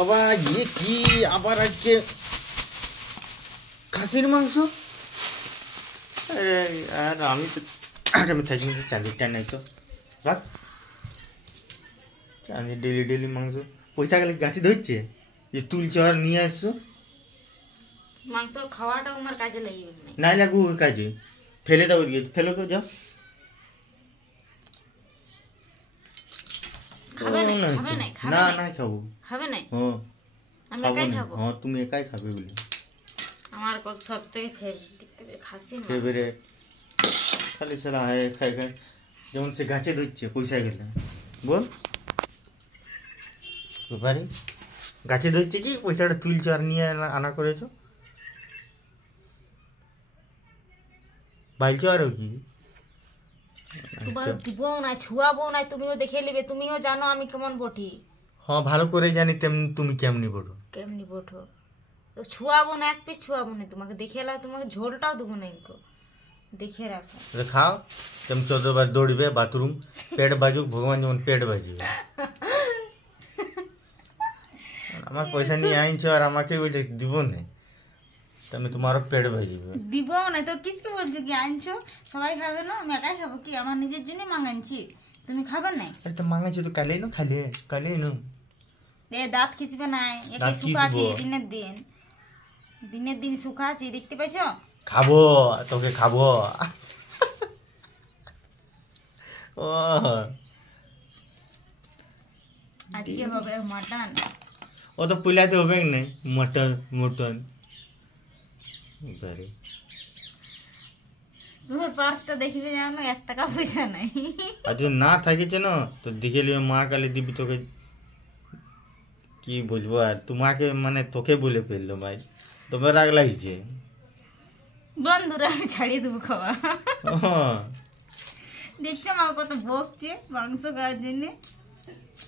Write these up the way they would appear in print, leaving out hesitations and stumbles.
বাবা ইয়ে কি আবার আজকে খাসির মাংস। আর আমি তো আমি থাকি চাঁদিরটা নাই তো রাখ চাঁদি ডেলি ডেলি মাংস পয়সা গেলে গাছে ধরছে যে তুলছে আর নিয়ে আসছো মাংস খাওয়াটা আমার কাজে লাগবে নাই লাগু ওই কাজে ফেলে দাও দিয়ে ফেলো তো যাও না না খাবো খাবে না হ্যাঁ আমি একাই খাবো হ্যাঁ তুমি একাই খাবে বলে আমার সবথেকে ফেভারিট খাসি ফেভারিট খালি সারা হয় খাই খাই যেমন সে গাছে ধরছে পয়সা গেলে বল ব্যাপারে গাছে ধরছে কি পয়সাটা তুলছো আর নিয়ে আনা করেছো বাইলছো আরও কি তোমার দিবও না ছুয়াবো না তুমিও দেখে নেবে তুমিও জানো আমি কেমন বটি হ্যাঁ ভালো করে জানি তেমনি তুমি কেমনি বটো তো ছুয়াবো না এক পিস ছুয়াবো না তোমাকে দেখে এলা তোমাকে ঝোলটাও দেবো না ইনকো দেখে রাখো খাও তেমন 14 বার দৌড়বে বাথরুম পেট বাজুক ভগবান যেমন পেট বাজবে আমার পয়সা নিয়ে আনছো আর আমাকে বলছে দিব না তুমি তোমারও পেট বাজবে দিব না তো কিসকে বলছো কি আনছো সবাই খাবে না আমি একাই খাবো কি আমার নিজের জন্য মাঙানছি তুমি খাবে না তো মাঙাইছো তো কালেই না কালেই না দাঁত খিসবে না একে শুকাচ্ছি দিনের দিন শুকাচ্ছি দেখতে পাইছো খাবো তোকে খাবো ও আজকে হবে মাটন ও তো পুলাতে হবে না মটন বারে তোমার পার্সটা দেখিবে জানো 1 টাকা পয়সা নাই আর যদি না থাকিছে না তো দেখে লিও মা কালী দিবি তোকে কি বলবো আর তোমাকে মানে তোকে বলে ফেললো ভাই তোমার রাগ লাগছে বন্ধুরা আমি ছাড়িয়ে দেবো খাওয়া দেখছো মা কত বকছে মাংস খাওয়ার জন্য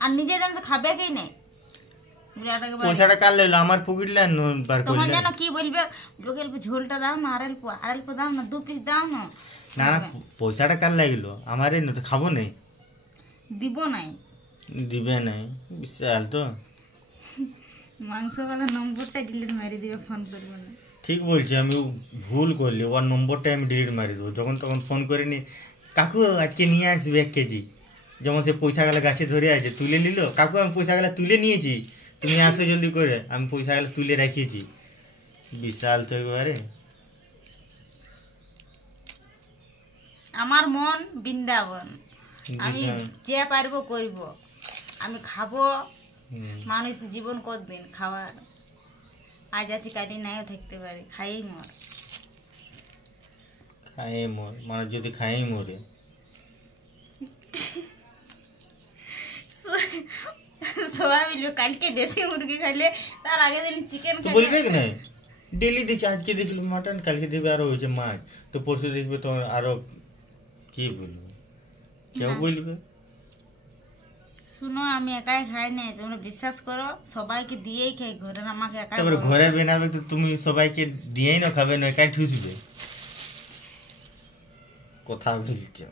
আর নিজে যেমন খাবে কি নেই পয়সাটা কার লইলো আমার পকেট লাইন বার করলে তখন জানো কি বলবে লোকে ঝোলটা দাও না আড়াইল দাও না 2 পিস দাও না না পয়সাটা কার লাগলো আমারই না তো খাবো নাই দিব নাই দিবে নাই বিশাল তো মাংসওয়ালা নম্বরটা ডিলিট মারি দিবে ফোন করবো না ঠিক বলছি আমি ভুল করলি ওর নম্বরটা আমি ডিলিট মারি দেবো যখন তখন ফোন করে নি কাকু আজকে নিয়ে আসবে 1 কেজি যেমন সে পয়সা গেলে গাছে ধরে আছে তুলে নিল কাকু আমি পয়সা গেলে তুলে নিয়েছি তুমি আসো জলদি করে আমি পয়সা গেলে তুলে রাখিয়েছি বিশাল তো একবারে আমার মন বৃন্দাবন আমি যে পারবো করব আমি খাবো মানুষ জীবন কতদিন খাওয়ার আজ আছি কালি নাইও থাকতে পারে খাইই মর মানুষ যদি খাইই মরে সবাই বলবে কালকে দেশি মুরগি খাইলে তার আগের দিন চিকেন খাইলে বলবে কি না ডেলি দিচ্ছে আজকে দেখলি মাটন কালকে দেখবে আরো হয়েছে মাছ তো পরশু দেখবে তো আরো কি বলবে কেউ বলবে শুনো আমি একাই খাই না তোমরা বিশ্বাস করো সবাইকে দিয়েই খাই ঘরে আমাকে একাই তারপরে ঘরে বানাবে তো তুমি সবাইকে দিয়েই না খাবে না একাই ঠুসবে কথা বলছো